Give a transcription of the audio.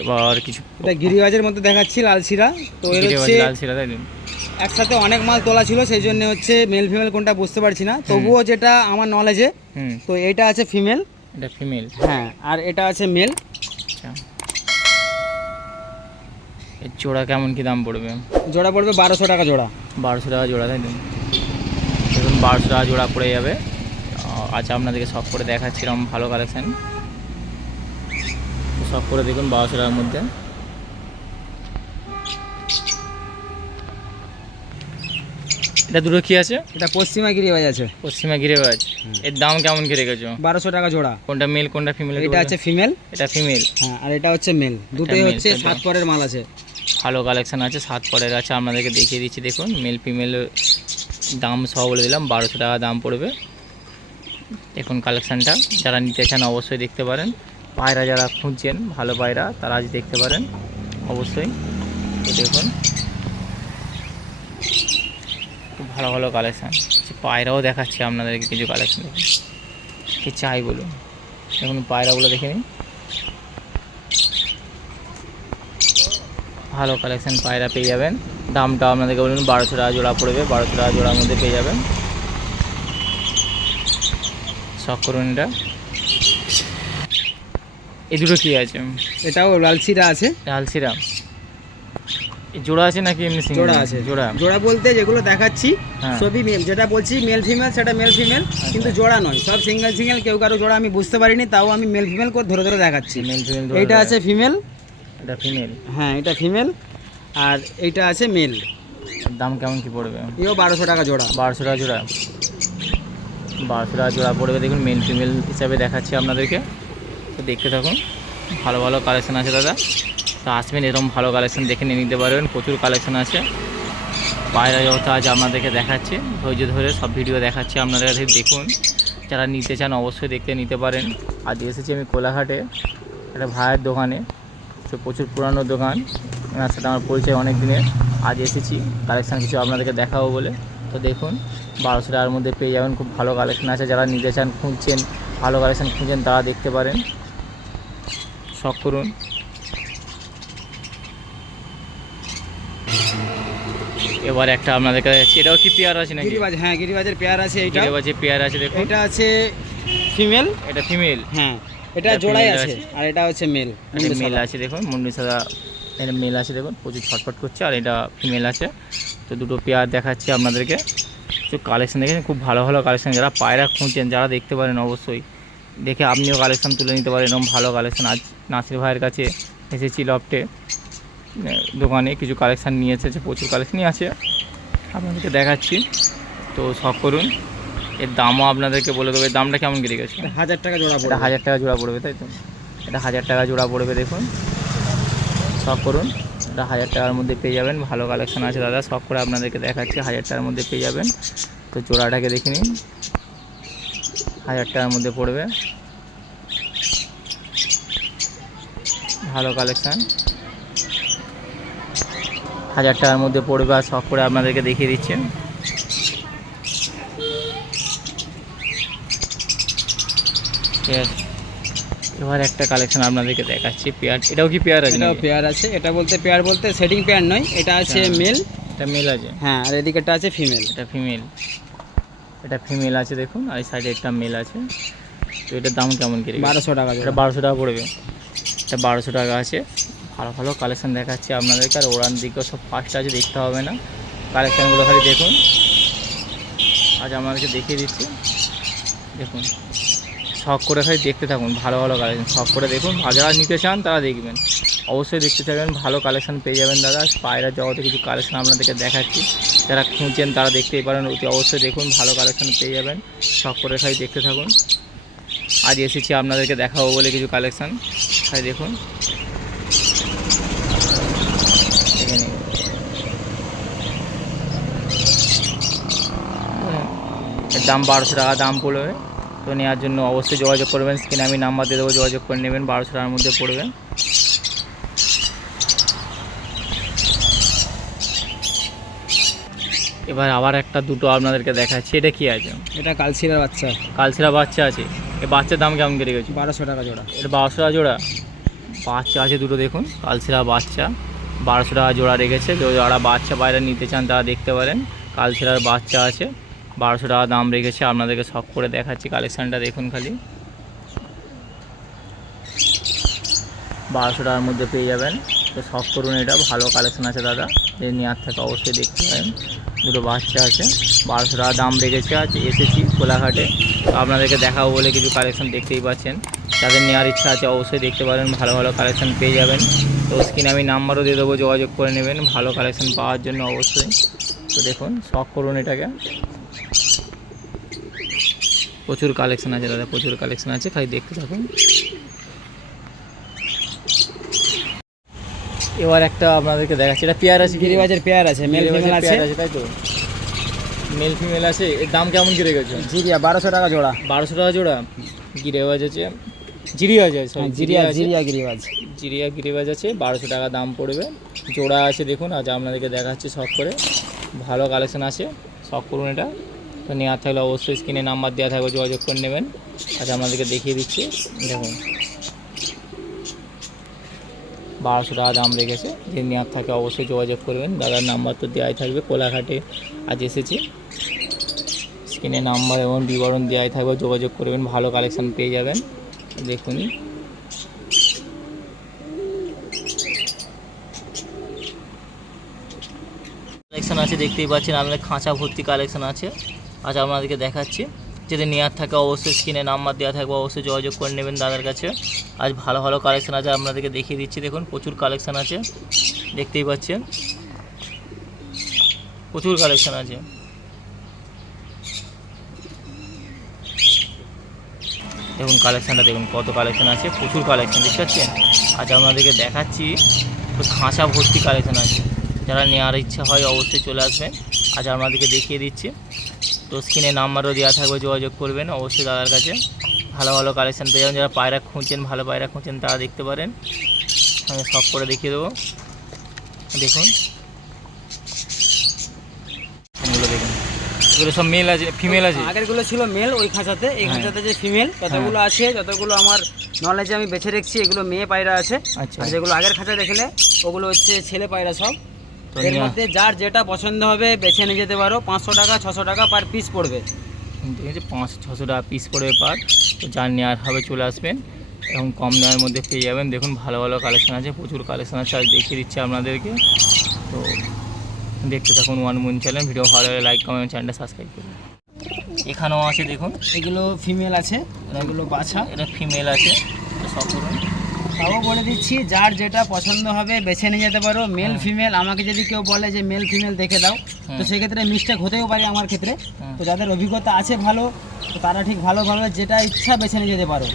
এবার কিছু এটা গিরিবাজের মধ্যে দেখাচ্ছি লালশিরা। তো এর হচ্ছে লালশিরা, তাই তো? একসাথে অনেক মাল তোলা ছিল, সেই জন্য হচ্ছে মেল ফিমেল কোনটা বুঝতে পারছি না, তবুও যেটা আমার নলেজে তো এটা আছে ফিমেল। এটা ফিমেল, হ্যাঁ, আর এটা আছে মেল। আচ্ছা, এর জোড়া কেমন কি দাম পড়বে? জোড়া পড়বে 1200 টাকা জোড়া। 1200 টাকা জোড়া, তাই তো? দেখুন 1200 টাকা জোড়া পড়ে যাবে। আচ্ছা, আপনাদেরকে সব করে দেখাচ্ছিলাম, ভালো কালেকশান সব করে দেখুন 1200 টাকার মধ্যে। এটা দুটো কি আছে? এটা পশ্চিমা গিরিবাজ আছে। পশ্চিমা গিরিবাজ। এর দাম কেমন কি রেখেছো? 1200 টাকা জোড়া। কোনটা মেল কোনটা ফিমেল? এটা আছে ফিমেল। এটা ফিমেল। হ্যাঁ, আর এটা হচ্ছে মেল। দুটোই হচ্ছে 7 পরের মাল আছে। ভালো কালেকশান আছে, 7 পরের আছে, আপনাদেরকে দেখিয়ে দিচ্ছি। দেখুন মেল ফিমেল দাম সহ বলে দিলাম, 1200 টাকা দাম পড়বে। দেখুন কালেকশানটা, যারা নিতে চান অবশ্যই দেখতে পারেন। পায়রা যারা খুঁজছেন ভালো পায়রা, তারা আজ দেখতে পারেন অবশ্যই। তো দেখুন খুব ভালো ভালো কালেকশান। পায়রাও দেখাচ্ছে আপনাদেরকে কিছু কালেকশান। দেখুন কি চাই বলুন, দেখুন পায়রাগুলো দেখে নিন। ভালো কালেকশান পায়রা পেয়ে যাবেন। দামটা আপনাদেরকে বলুন 1200 টাকা জোড়া পড়বে। 1200 টাকা জোড়ার মধ্যে পেয়ে যাবেন। শখ করুন এটা। এই দুটো কী আছে? এটাও লালশিরা আছে। লালশিরা জোড়া আছে নাকি এমনি সিঙ্গেল? জোড়া আছে। জোড়া জোড়া বলতে যেগুলো দেখাচ্ছি সবই মেল। যেটা বলছি মেল ফিমেল, সেটা মেল ফিমেল, কিন্তু জোড়া নয়, সব সিঙ্গেল সিঙ্গেল। কেউ কারো জোড়া আমি বুঝতে পারিনি, তাও আমি মেল ফিমেল করে ধরে ধরে দেখাচ্ছি। Male female. এইটা আছে ফিমেল। এটা ফিমেল। হ্যাঁ, এটা ফিমেল। আর এইটা আছে মেল। দাম কেমন কি পড়বে? এও 1200 টাকা জোড়া। 1200 টাকা জোড়া। 1200 টাকা জোড়া পড়বে। দেখুন মেল ফিমেল হিসাবে দেখাচ্ছি আপনাদেরকে, তো দেখতে থাকুন। ভালো ভালো কালেকশান আছে দাদা, তো আসবেন, এরকম ভালো কালেকশান দেখে নিয়ে নিতে পারবেন। প্রচুর কালেকশান আছে। পায়রা যত আজ আপনাদেরকে দেখাচ্ছি, ধৈর্য ধরে সব ভিডিও দেখাচ্ছি আপনাদের কাছে। দেখুন, যারা নিতে চান অবশ্যই দেখতে নিতে পারেন। আজ এসেছি আমি কোলাঘাটে একটা ভাইয়ের দোকানে, তো প্রচুর পুরানো দোকান, ওনার সাথে আমার পরিচয় অনেক দিনের। আজ এসেছি কালেকশান কিছু আপনাদেরকে দেখাবো বলে। তো দেখুন 1200 টাকার মধ্যে পেয়ে যাবেন। খুব ভালো কালেকশান আছে, যারা নিতে চান, খুঁজছেন, ভালো কালেকশান খুঁজছেন, তারা দেখতে পারেন। শখ করুন। এবার একটা আপনাদের কাছে যাচ্ছি। এটাও কি পেয়ার আছে নাকি? গিরিবাজ। হ্যাঁ, গিরিবাজের পেয়ার আছে। এইটা গিরিবাজের পেয়ার আছে। দেখুন এটা আছে ফিমেল। এটা ফিমেল। হ্যাঁ, এটা জোড়াই আছে। আর এটা হচ্ছে মেল। এটা মেল আছে। দেখুন মুন্ডি সাদা, এটা মেল আছে। দেখুন প্রচুর ছটফট করছে। আর এটা ফিমেল আছে। তো দুটো পেয়ার দেখাচ্ছি আপনাদেরকে। তো কালেকশান দেখেন, খুব ভালো ভালো কালেকশান। যারা পায়রা খুঁজছেন, যারা দেখতে পারেন অবশ্যই দেখে আপনিও কালেকশান তুলে নিতে পারেন। এরকম ভালো কালেকশান। আজ নাসির ভাইয়ের কাছে এসেছি লফটে দোকানে, কিছু কালেকশান নিয়ে এসেছে, প্রচুর কালেকশানই আছে, আপনাদেরকে দেখাচ্ছি। তো শখ করুন। এর দামও আপনাদেরকে বলে দেবো। এর দামটা কেমন গিয়ে গেছে? 1000 টাকা জোড়া। এটা 1000 টাকা জোড়া পড়বে, তাই তো? এটা 1000 টাকা জোড়া পড়বে। দেখুন শখ করুন, এটা 1000 টাকার মধ্যে পেয়ে যাবেন। ভালো কালেকশান আছে দাদা, শখ করে আপনাদেরকে দেখাচ্ছি। 1000 টাকার মধ্যে পেয়ে যাবেন। তো জোড়াটাকে দেখে নিন, 1000 টাকার মধ্যে পড়বে। ভালো কালেকশান, 1000 টাকার মধ্যে পড়বে। আর শখ করে আপনাদেরকে দেখিয়ে দিচ্ছেন। এবার একটা কালেকশন আপনাদেরকে দেখাচ্ছি পেয়ার। এটাও কি পেয়ার আছে? এটাও পেয়ার আছে। এটা বলতে পেয়ার বলতে সেটিং পেয়ার নয়, এটা আছে মেল। এটা মেল আছে। হ্যাঁ, আর এদিকেটা আছে ফিমেল। এটা ফিমেল। এটা ফিমেল আছে দেখুন, আর এই সাইডে একটা মেল আছে। তো এটার দাম কেমন কি? 1200 টাকা। এটা 1200 টাকা পড়বে। এটা 1200 টাকা আছে। ভালো ভালো কালেকশান দেখাচ্ছি আপনাদেরকে। আর ওড়ান দিকেও সব ফার্স্ট আছে, দেখতে হবে না, কালেকশানগুলো খালি দেখুন। আজ আপনাদেরকে দেখিয়ে দিচ্ছি। দেখুন শখ করে খালি দেখতে থাকুন, ভালো ভালো কালেকশান শখ করে দেখুন। যারা নিতে চান তারা দেখবেন, অবশ্যই দেখতে চাইবেন। ভালো কালেকশান পেয়ে যাবেন দাদা। পায়রা জগতে কিছু কালেকশান আপনাদেরকে দেখাচ্ছি, যারা খুঁজছেন তারা দেখতেই পারেন, অতি অবশ্যই দেখুন। ভালো কালেকশান পেয়ে যাবেন, শখ করে খালি দেখতে থাকুন। আজ এসেছি আপনাদেরকে দেখাবো বলে কিছু কালেকশান, খালি দেখুন। দেখে নিন, এর দাম 1200 টাকা দাম পড়বে। তো নেওয়ার জন্য অবশ্যই যোগাযোগ করবেন, স্ক্রিনে আমি নাম্বার দিয়ে দেবো, যোগাযোগ করে নেবেন। 1200 টাকার মধ্যে পড়বে। এবার আবার একটা দুটো আপনাদেরকে দেখাচ্ছি। এটা কি আছে? এটা কালশিরার বাচ্চা। কালশিরা বাচ্চা আছে। এই বাচ্চার দাম কেমন কেটে গেছে? 1200 টাকা জোড়া। এটা 1200 টাকা জোড়া। বাচ্চা আছে দুটো দেখুন, কালশিরা বাচ্চা 1200 টাকা জোড়া রেখেছে। কেউ যারা বাচ্চা বাইরে নিতে চান তারা দেখতে পারেন। কালশিরার বাচ্চা আছে 1200 টাকা দাম রেখেছে। আপনাদেরকে শখ করে দেখাচ্ছি কালেকশানটা দেখুন খালি, 1200 টাকার মধ্যে পেয়ে যাবেন। তো শখ করুন, এটা ভালো কালেকশান আছে দাদা, যে নেওয়ার থেকে অবশ্যই দেখতে পারেন। দুটো বাচ্চা আছে 1200 টাকা দাম রেখেছে। আজ এসেছি কোলাঘাটে, তো আপনাদেরকে দেখাবো বলে কিছু কালেকশান দেখতেই পাচ্ছেন। যাদের নেওয়ার ইচ্ছা আছে অবশ্যই দেখতে পারেন, ভালো ভালো কালেকশান পেয়ে যাবেন। তো স্ক্রিনে আমি নাম্বারও দিয়ে দেবো, যোগাযোগ করে নেবেন ভালো কালেকশান পাওয়ার জন্য অবশ্যই। তো দেখুন শখ করুন এটাকে, প্রচুর কালেকশান আছে দাদা, প্রচুর কালেকশান আছে, খালি দেখতে থাকুন। এবার একটা আপনাদেরকে দেখাচ্ছি, এটা পেয়ার আছে, গিরিবাজের পেয়ার আছে, মেল ফিমেল আছে, তাই তো? মেল ফিমেল আছে। এর দাম কেমন কি রেখেছে? জিরিয়া 1200 টাকা জোড়া। 1200 টাকা জোড়া। গিরিবাজ আছে, জিরিয়া আছে, সরি জিরিয়া জিরিয়া গিরিবাজ, জিরিয়া গিরিবাজ আছে 1200 টাকা দাম পড়বে। জোড়া আছে দেখুন, আজ আপনাদেরকে দেখাচ্ছি শখ করে, ভালো কালেকশন আছে, শখ করুন এটা। তো নেওয়ার থাকলে অবশ্যই স্ক্রিনে নাম্বার দেওয়া থাকবে, যোগাযোগ করে নেবেন। আজ আপনাদেরকে দেখিয়ে দিচ্ছি দেখুন, 1200 টাকা দাম রেখেছে। যে নেওয়ার থাকে অবশ্যই যোগাযোগ করবেন, দাদার নাম্বার তো দেওয়াই থাকবে। কোলাঘাটে আজ এসেছি, স্ক্রিনে নাম্বার এবং বিবরণ দেওয়াই থাকবে, যোগাযোগ করবেন, ভালো কালেকশান পেয়ে যাবেন। দেখুন কালেকশান আছে দেখতেই পাচ্ছেন, আপনাদের খাঁচা ভর্তি কালেকশান আছে। আজ আপনাদেরকে দেখাচ্ছি, যদি নেওয়ার থাকে অবশ্যই স্ক্রিনে নাম্বার দেওয়া থাকবে, অবশ্যই যোগাযোগ করে নেবেন দাদার কাছে। আজ ভালো ভালো কালেকশান আছে, আপনাদেরকে দেখিয়ে দিচ্ছি দেখুন, প্রচুর কালেকশান আছে দেখতেই পাচ্ছেন, প্রচুর কালেকশান আছে। দেখুন কালেকশানটা দেখুন, কত কালেকশান আছে, প্রচুর কালেকশান দেখতে পাচ্ছেন। আজ আপনাদেরকে দেখাচ্ছি, তো খাঁচা ভর্তি কালেকশান আছে। যারা নেওয়ার ইচ্ছা হয় অবশ্যই চলে আসবেন, আজ আপনাদেরকে দেখিয়ে দিচ্ছি। তো স্ক্রিনে নাম্বারও দেওয়া থাকবে, যোগাযোগ করবেন অবশ্যই দাদার কাছে, ভালো ভালো কালেকশান পেয়ে যাবেন। যারা পায়রা খুঁজছেন, ভালো পায়রা খুঁজছেন তারা দেখতে পারেন, আমি সব করে দেখিয়ে দেবো। দেখুন এগুলো দেখুন, এগুলো সব মেল আছে, ফিমেল আছে। আগেরগুলো ছিল মেল ওই খাঁচাতে, এই খাঁচাতে যে ফিমেল যতগুলো আছে, যতগুলো আমার নলেজে আমি বেছে রেখেছি, এগুলো মেয়ে পায়রা আছে। আচ্ছা, আর যেগুলো আগের খাঁচা দেখলে ওগুলো হচ্ছে ছেলে পায়রা সব। তো এর মধ্যে যার যেটা পছন্দ হবে বেছে নিয়ে যেতে পারো। 500 টাকা 600 টাকা পার পিস পড়বে, ঠিক আছে, 500-600 টাকা পিস পড়বে পার। তো যার নেওয়ার হবে চলে আসবেন, এবং কম দামের মধ্যে পেয়ে যাবেন। দেখুন ভালো ভালো কালেকশান আছে, প্রচুর কালেকশান আছে, আজ দেখিয়ে দিচ্ছি আপনাদেরকে। তো দেখতে থাকুন ওয়ান মুন চ্যানেল, ভিডিও ভালো লাগলে লাইক কমেন্ট, চ্যানেলটা সাবস্ক্রাইব করুন। এখানেও আছে দেখুন, এগুলো ফিমেল আছে, এগুলো বাছা, এটা ফিমেল আছে। তো সব করুন, তাও বলে দিচ্ছি, যার যেটা পছন্দ হবে বেছে নিয়ে যেতে পারো। মেল ফিমেল আমাকে যদি কেউ বলে যে মেল ফিমেল দেখে দাও, তো সেক্ষেত্রে মিস্টেক হতেও পারে আমার ক্ষেত্রে। তো যাদের অভিজ্ঞতা আছে ভালো, তো তারা ঠিক ভালোভাবে যেটা ইচ্ছা বেছে নিয়ে যেতে পারো।